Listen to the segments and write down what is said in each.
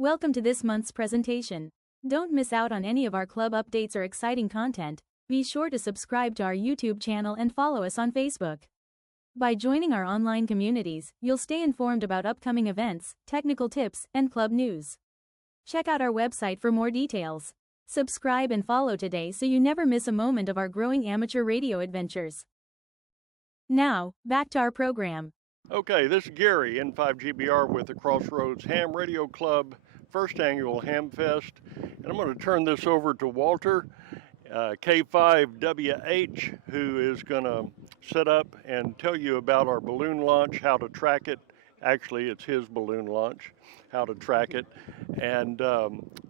Welcome to this month's presentation. Don't miss out on any of our club updates or exciting content. Be sure to subscribe to our YouTube channel and follow us on Facebook. By joining our online communities, you'll stay informed about upcoming events, technical tips, and club news. Check out our website for more details. Subscribe and follow today so you never miss a moment of our growing amateur radio adventures. Now, back to our program. Okay, this is Gary, N5GBR with the Crossroads Ham Radio Club, first annual Ham Fest. And I'm going to turn this over to Walter, K5WH, who is going to set up and tell you about our balloon launch, how to track it. Actually, it's his balloon launch, how to track it, and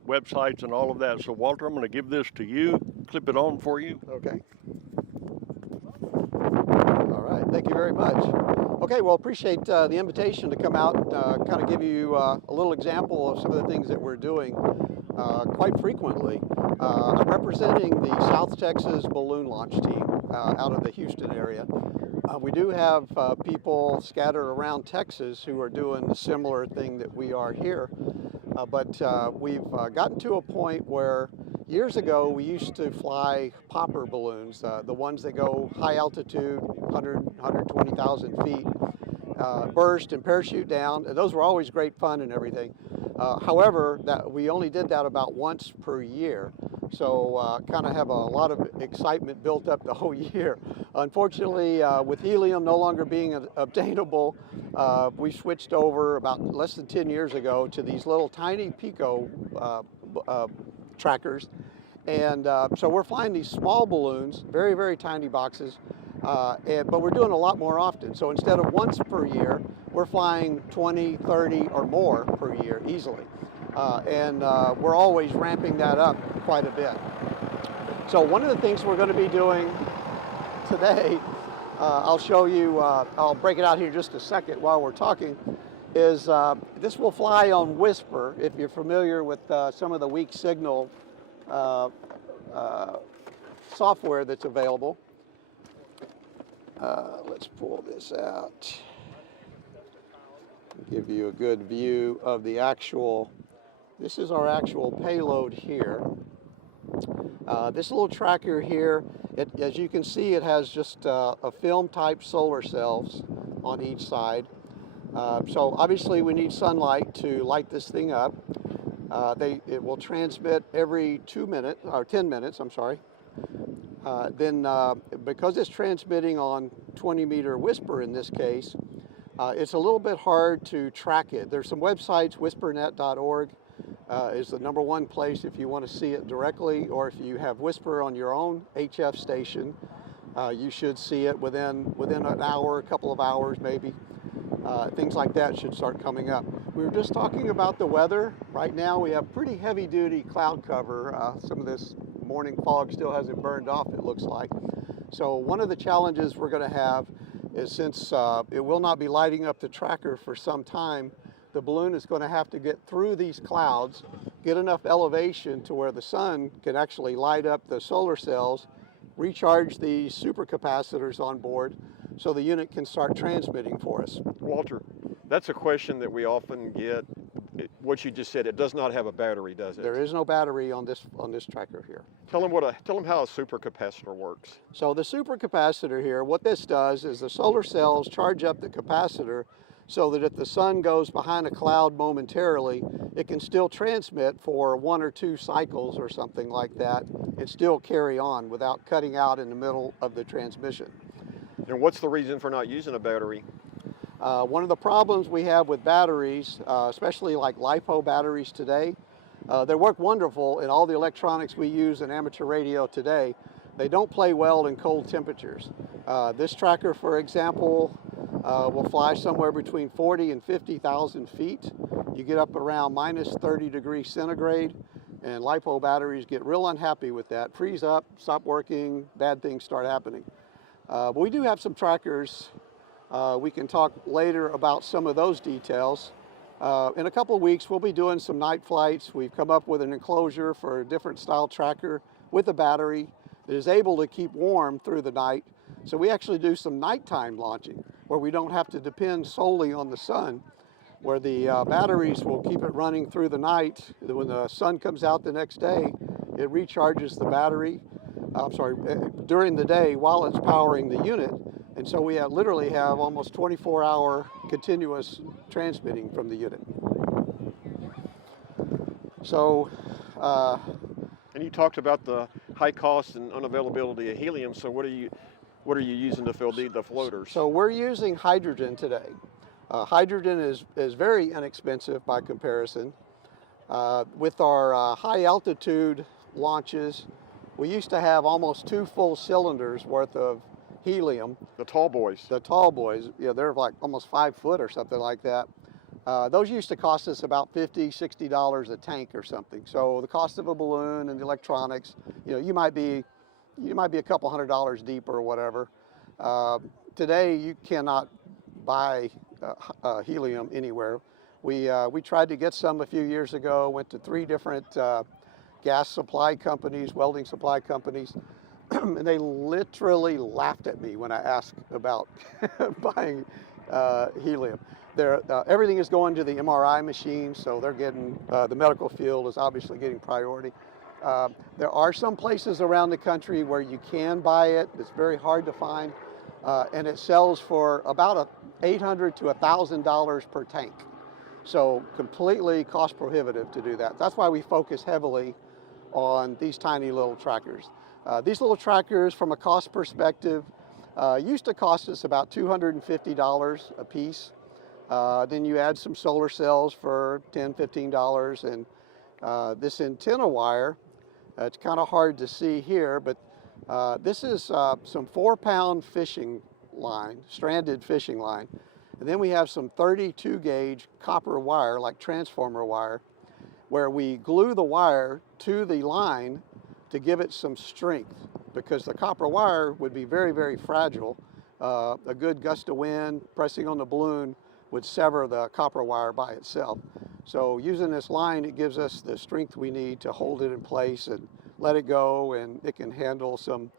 websites and all of that. So, Walter, I'm going to give this to you, clip it on for you. Okay. All right, thank you very much. Okay, well, appreciate the invitation to come out and kind of give you a little example of some of the things that we're doing quite frequently. I'm representing the South Texas balloon launch team out of the Houston area. We do have people scattered around Texas who are doing a similar thing that we are here, but we've gotten to a point where years ago we used to fly popper balloons, the ones that go high altitude, 120,000 feet, burst and parachute down, and those were always great fun and everything. However, we only did that about once per year, so kind of have a lot of excitement built up the whole year. Unfortunately, with helium no longer being obtainable, we switched over about less than 10 years ago to these little tiny Pico trackers, and so we're flying these small balloons, very, very tiny boxes, but we're doing a lot more often. So instead of once per year, we're flying 20, 30 or more per year easily, and we're always ramping that up quite a bit. So one of the things we're going to be doing today, I'll show you, I'll break it out here just a second while we're talking, is this will fly on Whisper, if you're familiar with some of the weak signal software that's available. Let's pull this out, give you a good view of the actual, this is our actual payload here. This little tracker here, as you can see, it has just a film type solar cells on each side. So obviously we need sunlight to light this thing up. It will transmit every 2 minutes, or 10 minutes, I'm sorry. Then because it's transmitting on 20-meter Whisper in this case, it's a little bit hard to track it. There's some websites, whispernet.org is the #1 place if you want to see it directly, or if you have Whisper on your own HF station, you should see it within an hour, a couple of hours maybe. Things like that should start coming up. We were just talking about the weather. Right now we have pretty heavy duty cloud cover. Some of this morning fog still hasn't burned off, it looks like. So one of the challenges we're going to have is, since it will not be lighting up the tracker for some time, the balloon is going to have to get through these clouds, get enough elevation to where the sun can actually light up the solar cells, recharge the supercapacitors on board, so the unit can start transmitting for us. Walter, that's a question that we often get. What you just said, it does not have a battery, does it? There is no battery on this tracker here. Tell them how a supercapacitor works. So the supercapacitor here, what this does is the solar cells charge up the capacitor so that if the sun goes behind a cloud momentarily, it can still transmit for 1 or 2 cycles or something like that and still carry on without cutting out in the middle of the transmission. And what's the reason for not using a battery? One of the problems we have with batteries, especially like LiPo batteries today, they work wonderful in all the electronics we use in amateur radio today. They don't play well in cold temperatures. This tracker, for example, will fly somewhere between 40 and 50,000 feet. You get up around minus 30 degrees centigrade, and LiPo batteries get real unhappy with that. Freeze up, stop working, bad things start happening. But we do have some trackers. We can talk later about some of those details. In a couple of weeks, we'll be doing some night flights. We've come up with an enclosure for a different style tracker with a battery that is able to keep warm through the night. So we actually do some nighttime launching where we don't have to depend solely on the sun. where the batteries will keep it running through the night. When the sun comes out the next day, it recharges the battery, during the day while it's powering the unit. And so we literally have almost 24-hour continuous transmitting from the unit. So, and you talked about the high cost and unavailability of helium. So what are you using to fill the floaters? So we're using hydrogen today. Hydrogen is very inexpensive by comparison. With our high altitude launches, we used to have almost 2 full cylinders worth of helium. The tall boys. The tall boys, yeah, they're like almost 5 foot or something like that. Those used to cost us about $50, $60 a tank or something. So the cost of a balloon and the electronics, you might be a couple $100 deep or whatever. Today you cannot buy helium anywhere. We tried to get some a few years ago, went to 3 different gas supply companies, welding supply companies, and they literally laughed at me when I asked about buying helium. Everything is going to the MRI machines, so they're getting, the medical field is obviously getting priority. There are some places around the country where you can buy it. It's very hard to find, and it sells for about $800 to $1,000 per tank. So completely cost prohibitive to do that. That's why we focus heavily on these tiny little trackers. These little trackers, from a cost perspective, used to cost us about $250 a piece. Then you add some solar cells for $10, $15, and this antenna wire, it's kind of hard to see here, but this is some 4-pound fishing line, stranded fishing line. And then we have some 32 gauge copper wire, like transformer wire, where we glue the wire to the line to give it some strength, because the copper wire would be very, very fragile. A good gust of wind pressing on the balloon would sever the copper wire by itself. So using this line, it gives us the strength we need to hold it in place and let it go, and it can handle some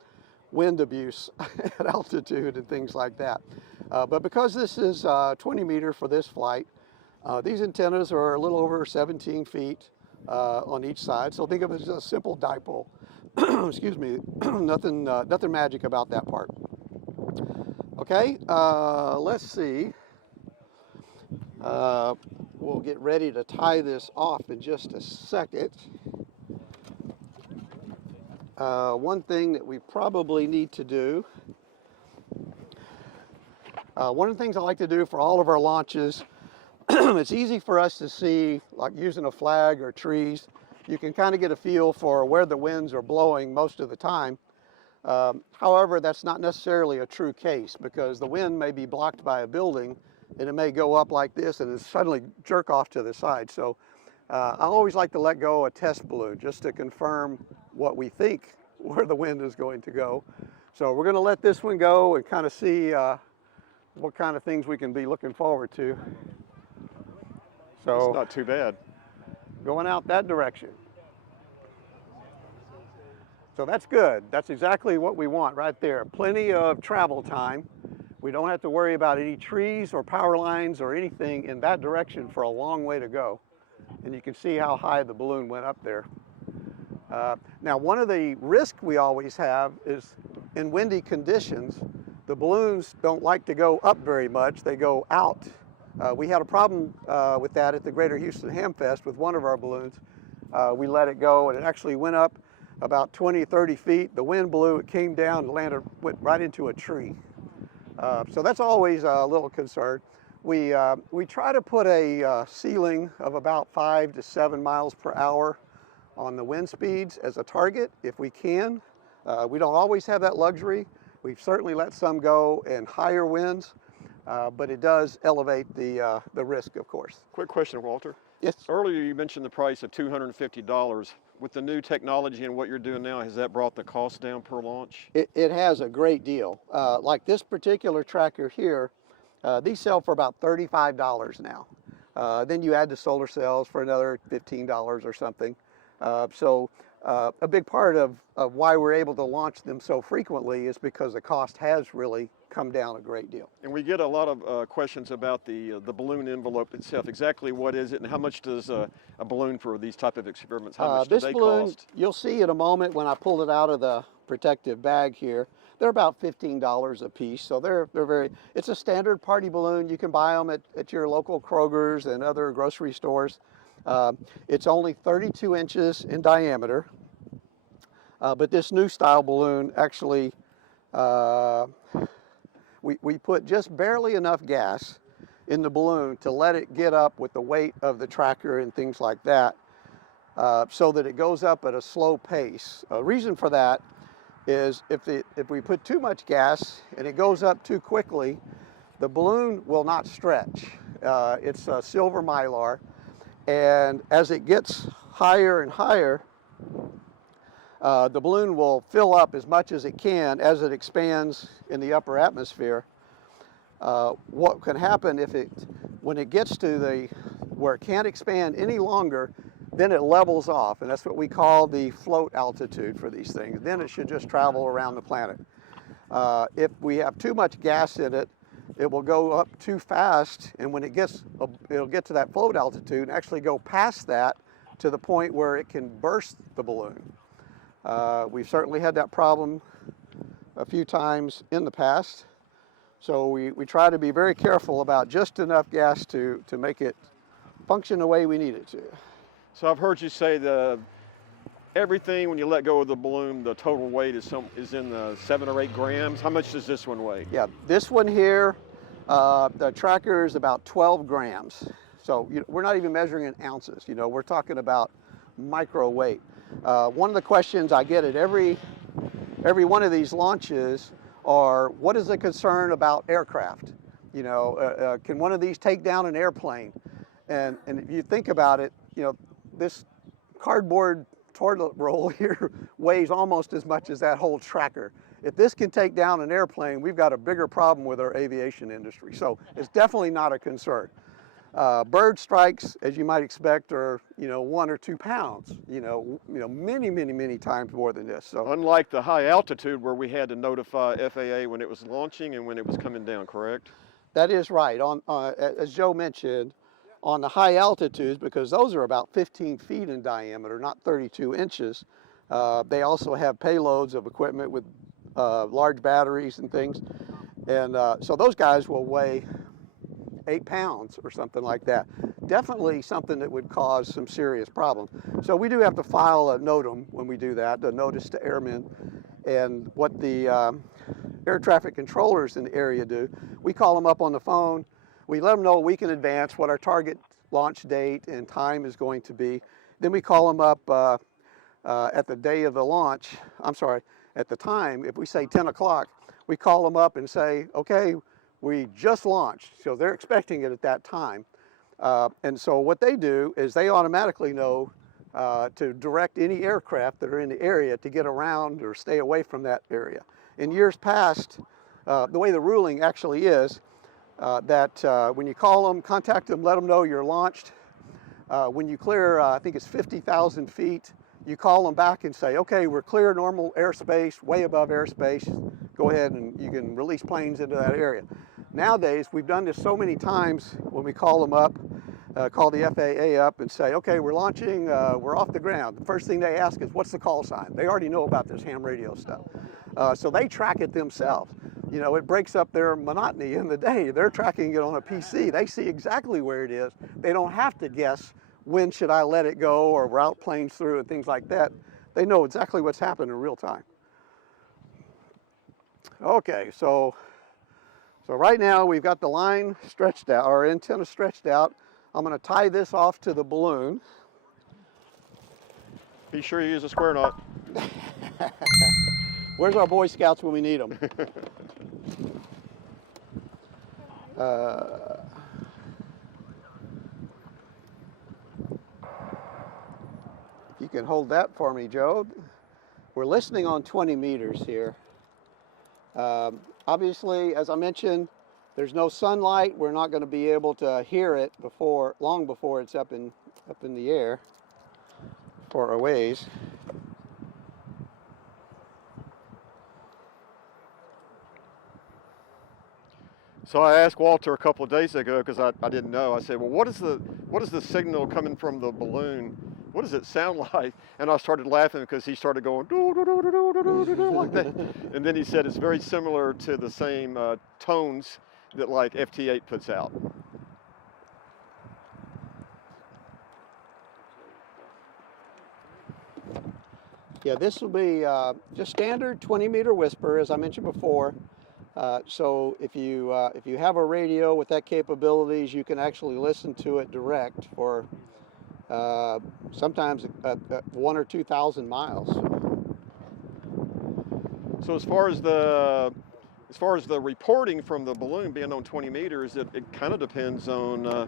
wind abuse at altitude and things like that. But because this is 20 meter for this flight, these antennas are a little over 17 feet on each side. So think of it as a simple dipole. Excuse me, nothing magic about that part. Okay, let's see. We'll get ready to tie this off in just a second. One thing that we probably need to do, one of the things I like to do for all of our launches, it's easy for us to see, like using a flag or trees. You can kind of get a feel for where the winds are blowing most of the time. However, that's not necessarily a true case, because the wind may be blocked by a building and it may go up like this and then suddenly jerk off to the side. So I always like to let go a test balloon just to confirm what we think where the wind is going to go. So we're going to let this one go and kind of see what kind of things we can be looking forward to. So it's not too bad. Going out that direction. So that's good. That's exactly what we want right there. Plenty of travel time. We don't have to worry about any trees or power lines or anything in that direction for a long way to go. And you can see how high the balloon went up there. Now, one of the risks we always have is in windy conditions, the balloons don't like to go up very much. They go out. We had a problem with that at the Greater Houston Ham Fest with one of our balloons. We let it go and it actually went up about 20, 30 feet. The wind blew, it came down and went right into a tree. So that's always a little concern. We try to put a ceiling of about 5 to 7 miles per hour on the wind speeds as a target if we can. We don't always have that luxury. We've certainly let some go in higher winds, but it does elevate the risk, of course. Quick question, Walter. Yes. Earlier you mentioned the price of $250. With the new technology and what you're doing now, has that brought the cost down per launch? It has a great deal. Like this particular tracker here, these sell for about $35 now. Then you add the solar cells for another $15 or something. So a big part of why we're able to launch them so frequently is because the cost has really come down a great deal. And we get a lot of questions about the balloon envelope itself. Exactly what is it, and how much does a balloon for these type of experiments, how much do This they balloon, cost? you'll see in a moment when I pull it out of the protective bag here, they're about $15 a piece, so they're very, it's a standard party balloon. You can buy them at your local Kroger's and other grocery stores. It's only 32 inches in diameter, but this new style balloon actually, we put just barely enough gas in the balloon to let it get up with the weight of the tracker and things like that, so that it goes up at a slow pace. A reason for that is if we put too much gas and it goes up too quickly, the balloon will not stretch. It's a silver mylar, and as it gets higher and higher, the balloon will fill up as much as it can as it expands in the upper atmosphere. What can happen when it gets to where it can't expand any longer, then it levels off, and that's what we call the float altitude for these things. Then it should just travel around the planet. If we have too much gas in it, it will go up too fast, and when it'll get to that float altitude and actually go past that to the point where it can burst the balloon. We've certainly had that problem a few times in the past, so we try to be very careful about just enough gas to make it function the way we need it to. So I've heard you say everything when you let go of the balloon, the total weight is in the 7 or 8 grams. How much does this one weigh? Yeah, this one here, the tracker is about 12 grams. So we're not even measuring in ounces. We're talking about micro weight. One of the questions I get at every one of these launches are, what is the concern about aircraft? Can one of these take down an airplane? And if you think about it, this cardboard toilet roll here weighs almost as much as that whole tracker. If this can take down an airplane, we've got a bigger problem with our aviation industry. So it's definitely not a concern. Bird strikes, as you might expect, are 1 or 2 pounds. Many times more than this. So unlike the high altitude where we had to notify FAA when it was launching and when it was coming down, correct? That is right. As Joe mentioned, on the high altitudes, because those are about 15 feet in diameter, not 32 inches, they also have payloads of equipment with large batteries and things. And so those guys will weigh 8 pounds or something like that. Definitely something that would cause some serious problems. So we do have to file a NOTAM when we do that, a notice to airmen. And what the air traffic controllers in the area do, we call them up on the phone. We let them know a week in advance what our target launch date and time is going to be. Then we call them up at the day of the launch, at the time. If we say 10 o'clock, we call them up and say, okay, we just launched. So they're expecting it at that time. And so what they do is they automatically know to direct any aircraft that are in the area to get around or stay away from that area. In years past, the way the ruling actually is, that when you call them, contact them, let them know you're launched. When you clear, I think it's 50,000 feet, you call them back and say, okay, we're clear normal airspace, way above airspace. Go ahead and you can release planes into that area. Nowadays, we've done this so many times when we call them up, call the FAA up and say, okay, we're launching, we're off the ground. The first thing they ask is, what's the call sign? They already know about this ham radio stuff. So they track it themselves. It breaks up their monotony in the day. They're tracking it on a PC. They see exactly where it is. They don't have to guess, when should I let it go or route planes through and things like that. They know exactly what's happening in real time. Okay, so right now we've got the line stretched out, our antenna stretched out. I'm going to tie this off to the balloon. Be sure you use a square knot. Where's our Boy Scouts when we need them? If you can hold that for me, Joe. We're listening on 20 meters here. Obviously, as I mentioned, there's no sunlight. We're not going to be able to hear it long before it's up in the air for a ways. So I asked Walter a couple of days ago because I didn't know. I said, well, what is the signal coming from the balloon? What does it sound like? And I started laughing because he started going doo, doo, doo, doo, doo, doo, doo, doo, like that. And then he said it's very similar to the same tones that like FT8 puts out. Yeah, this will be just standard 20-meter whisper, as I mentioned before. So if you have a radio with that capabilities, you can actually listen to it direct for sometimes 1,000 or 2,000 miles. So as far as the reporting from the balloon being on 20 meters, it kind of depends on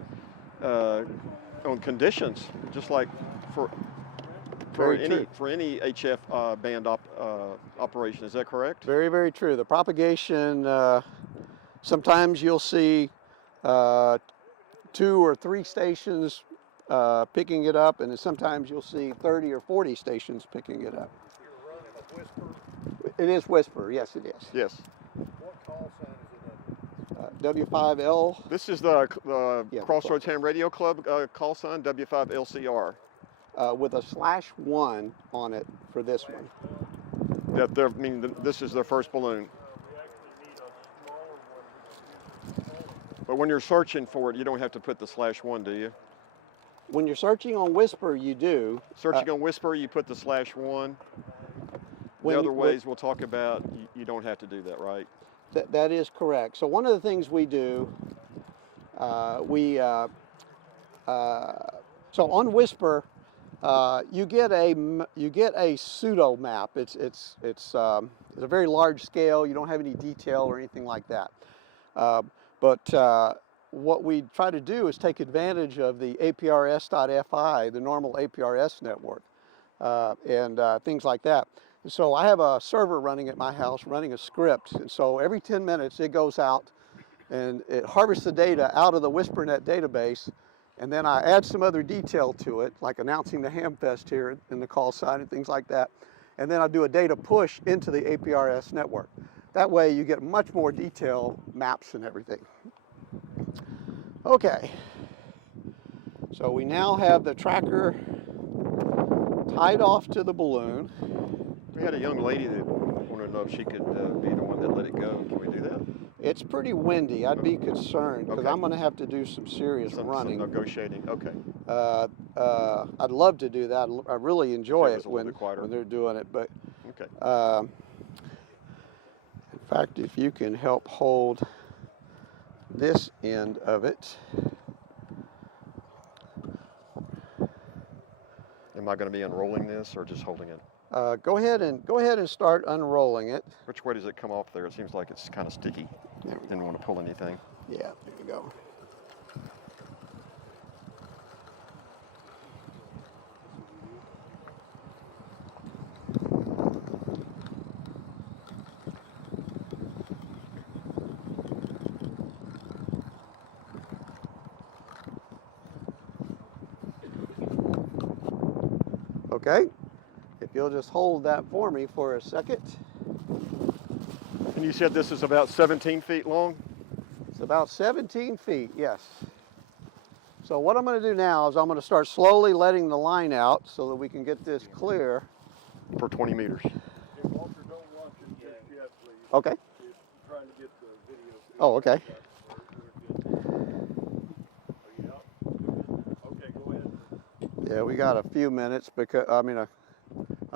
conditions, just like for any HF band operation. Is that correct? Very, very true. The propagation, sometimes you'll see 2 or 3 stations picking it up, and then sometimes you'll see 30 or 40 stations picking it up. You're running a whisper? It is whisper, yes it is. Yes. What call sign is it under? W5L. This is the Crossroads Ham Radio Club call sign, W5LCR. With a /1 on it for this one. This is their first balloon. But when you're searching for it, you don't have to put the /1, do you? When you're searching on whisper, you do. Searching on whisper, you put the /1. The other ways we'll talk about, you don't have to do that, right? That is correct. So one of the things we do, so on whisper, you get a pseudo map. It's a very large scale. You don't have any detail or anything like that. But what we try to do is take advantage of the APRS.FI, the normal APRS network, and things like that. So I have a server running at my house, running a script, and so every 10 minutes it goes out and it harvests the data out of the WhisperNet database, and then I add some other detail to it, like announcing the Hamfest here in the call sign and things like that, and then I do a data push into the APRS network. That way you get much more detail maps and everything. Okay, so we now have the tracker tied off to the balloon. We had a young lady that wanted to know if she could be the one that let it go. Can we do that? It's pretty windy. I'd be concerned because I'm going to have to do some serious running. Some negotiating. Okay. I'd love to do that. I really enjoy it when they're doing it. But okay. In fact, if you can help hold this end of it. Am I going to be unrolling this or just holding it? Go ahead and start unrolling it. Which way does it come off there? It seems like it's kind of sticky. Didn't want to pull anything. Yeah, there you go. Okay, if you'll just hold that for me for a second. And you said this is about 17 feet long? It's about 17 feet, yes. So what I'm going to do now is I'm going to start slowly letting the line out so that we can get this clear. For 20 meters. If Walter, don't launch it just yet, please. Okay. We're trying to get the video. Oh, okay. Are you out? Okay, go ahead. Yeah, we got a few minutes, because a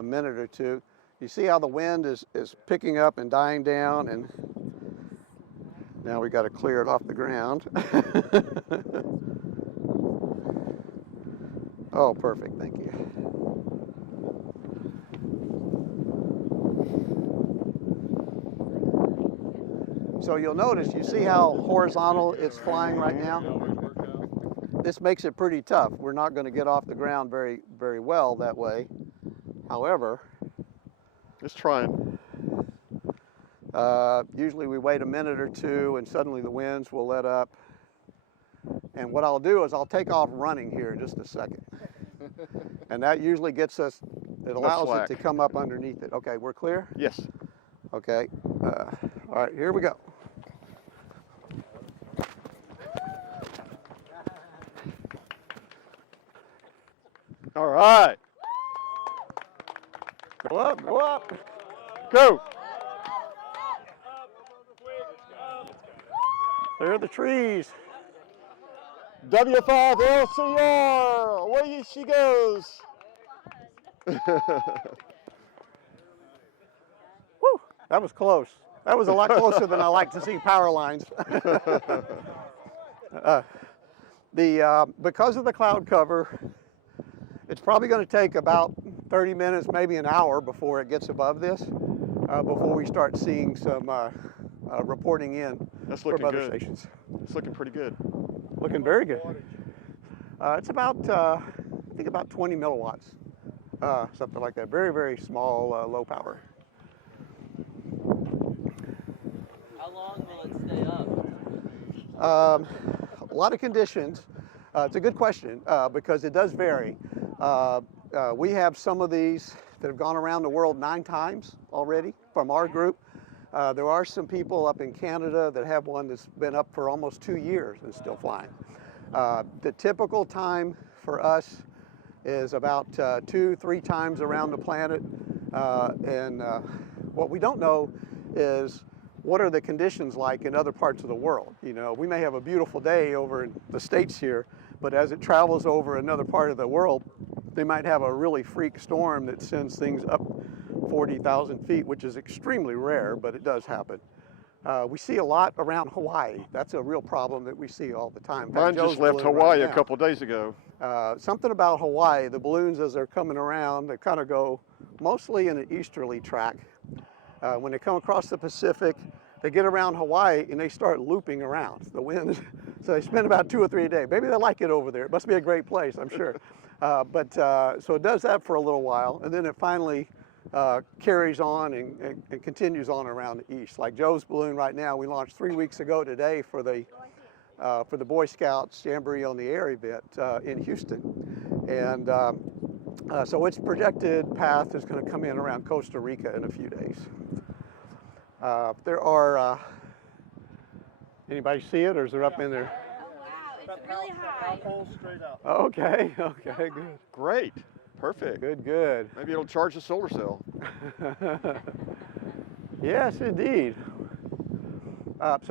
minute or two. You see how the wind is picking up and dying down, and now we got to clear it off the ground. Oh, perfect, thank you. So you'll notice, you see how horizontal it's flying right now? This makes it pretty tough. We're not going to get off the ground very, very well that way. However, just trying. Usually we wait a minute or two and suddenly the winds will let up. And what I'll do is I'll take off running here in just a second. And that usually gets us, it allows it to come up underneath it. Okay, we're clear? Yes. Okay. All right, here we go. All right. Go up, go up. Go. There are the trees. W5LCR, away she goes. Whew, that was close. That was a lot closer than I like to see power lines. Because of the cloud cover, it's probably going to take about 30 minutes, maybe an hour before it gets above this, before we start seeing some reporting in That's from looking other good. stations. It's looking pretty good. Looking very good. It's about, I think about 20 milliwatts, something like that. Very, very small, low power. How long will it stay up? A lot of conditions. It's a good question because it does vary. We have some of these that have gone around the world 9 times already from our group. There are some people up in Canada that have one that's been up for almost 2 years and still flying. The typical time for us is about 2-3 times around the planet. What we don't know is what are the conditions like in other parts of the world. You know, we may have a beautiful day over in the States here, but as it travels over another part of the world, they might have a really freak storm that sends things up 40,000 feet, which is extremely rare, but it does happen. We see a lot around Hawaii. That's a real problem that we see all the time. Mine just left Hawaii a couple days ago. Something about Hawaii, the balloons as they're coming around, they kind of go mostly in an easterly track. When they come across the Pacific, they get around Hawaii and they start looping around the wind. So they spend about 2 or 3 a day. Maybe they like it over there. It must be a great place, I'm sure. So it does that for a little while, and then it finally carries on and continues on around the east. Like Joe's balloon right now, we launched 3 weeks ago today for the Boy Scouts Jamboree on the Air event in Houston. And so its projected path is going to come in around Costa Rica in a few days. There are, anybody see it, or is it up in there? Oh wow, it's really high. Pole straight up. Okay, okay, good. Great. Perfect. Good, good. Maybe it'll charge the solar cell. Yes, indeed. Lots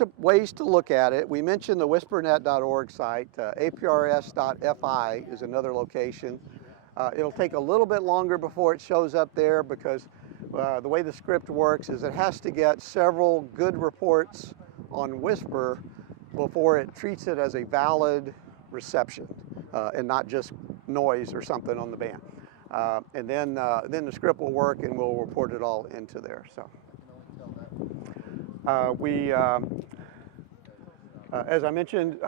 of ways to look at it. We mentioned the whispernet.org site. APRS.fi is another location. It'll take a little bit longer before it shows up there because the way the script works is it has to get several good reports on Whisper before it treats it as a valid reception and not just noise or something on the band. And then the script will work and we'll report it all into there. So as I mentioned,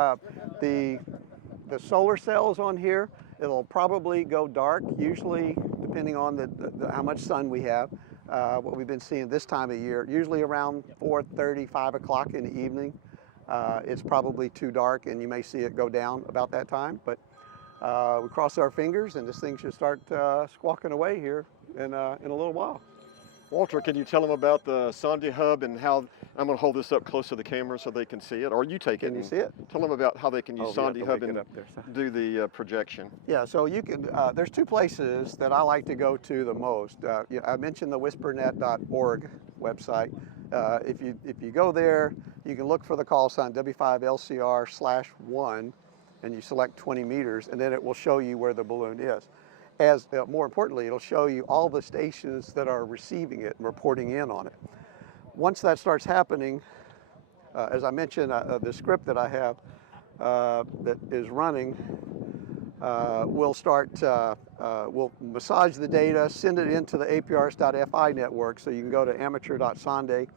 the solar cells on here, it'll probably go dark, usually depending on how much sun we have. What we've been seeing this time of year, usually around 4:30, 5 o'clock in the evening. It's probably too dark and you may see it go down about that time, but we cross our fingers and this thing should start squawking away here in a little while. Walter, can you tell them about the Sonde Hub and how, I'm going to hold this up close to the camera so they can see it, or you take it. Can you see it? Tell them about how they can use Sonde Hub and do the projection. Yeah, so you can, there's 2 places that I like to go to the most. I mentioned the whispernet.org website. If you go there, you can look for the call sign W5LCR/1 and you select 20 meters and then it will show you where the balloon is. More importantly, it'll show you all the stations that are receiving it and reporting in on it. Once that starts happening, as I mentioned, the script that I have that is running, we'll massage the data, send it into the APRS.fi network, so you can go to amateur.sonde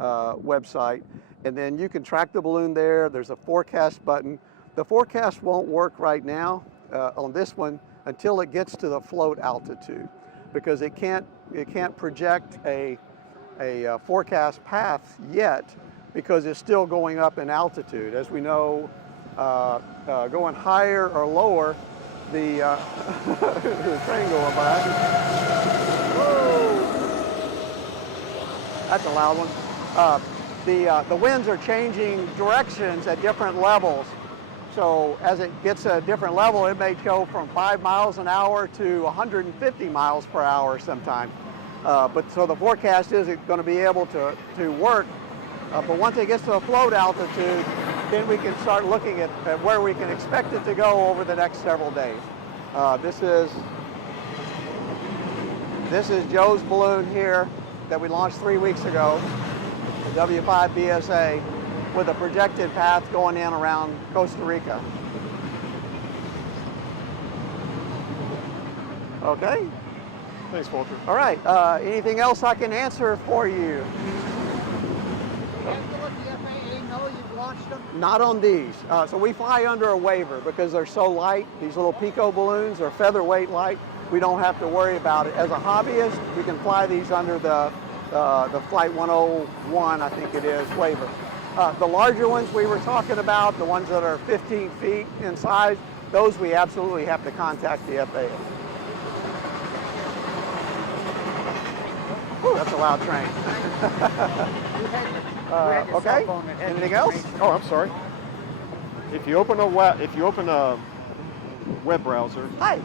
website, and then you can track the balloon there. There's a forecast button. The forecast won't work right now on this one until it gets to the float altitude, because it can't project a forecast path yet because it's still going up in altitude. As we know, going higher or lower, the train going by. Woo! That's a loud one. The winds are changing directions at different levels. So as it gets a different level, it may go from 5 miles an hour to 150 miles per hour sometimes. But so the forecast is it's going to be able to work. But once it gets to a float altitude, then we can start looking at where we can expect it to go over the next several days. This is Joe's balloon here that we launched 3 weeks ago, the W5 BSA, with a projected path going in around Costa Rica. Okay? Thanks, Walter. All right. Anything else I can answer for you? You have to let the FAA know you've launched them? Not on these. So we fly under a waiver because they're so light. These little Pico balloons are featherweight light. We don't have to worry about it. As a hobbyist, we can fly these under the Flight 101, I think it is, waiver. The larger ones we were talking about, the ones that are 15 feet in size, those we absolutely have to contact the FAA. Whew, that's a loud train. Okay. Anything else? Oh, I'm sorry. If you open a web browser, Hi.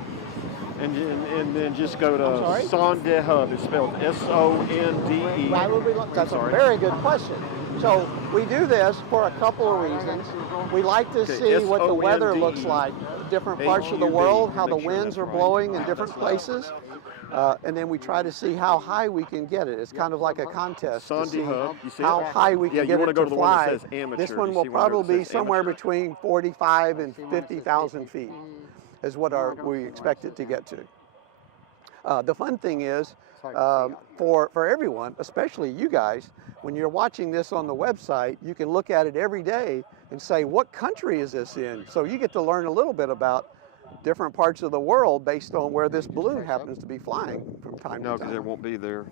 and then just go to Sonde Hub. It's spelled S-O-N-D-E. Why would we That's a very good question. So we do this for a couple of reasons. We like to see what the weather looks like, different parts of the world, how the winds are blowing in different places. And then we try to see how high we can get it. It's kind of like a contest to see how high we can get it to fly. This one will probably be somewhere between 45 and 50,000 feet is what we expect it to get to. The fun thing is, for everyone, especially you guys, when you're watching this on the website, you can look at it every day and say, what country is this in? So you get to learn a little bit about different parts of the world based on where this balloon happens to be flying from time to time. No, because it won't be there.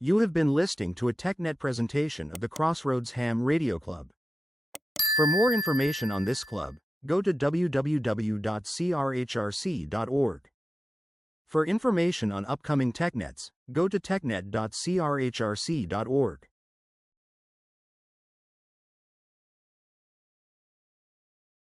You have been listening to a TechNet presentation of the Crossroads Ham Radio Club. For more information on this club, go to www.crhrc.org. For information on upcoming TechNets, go to technet.crhrc.org.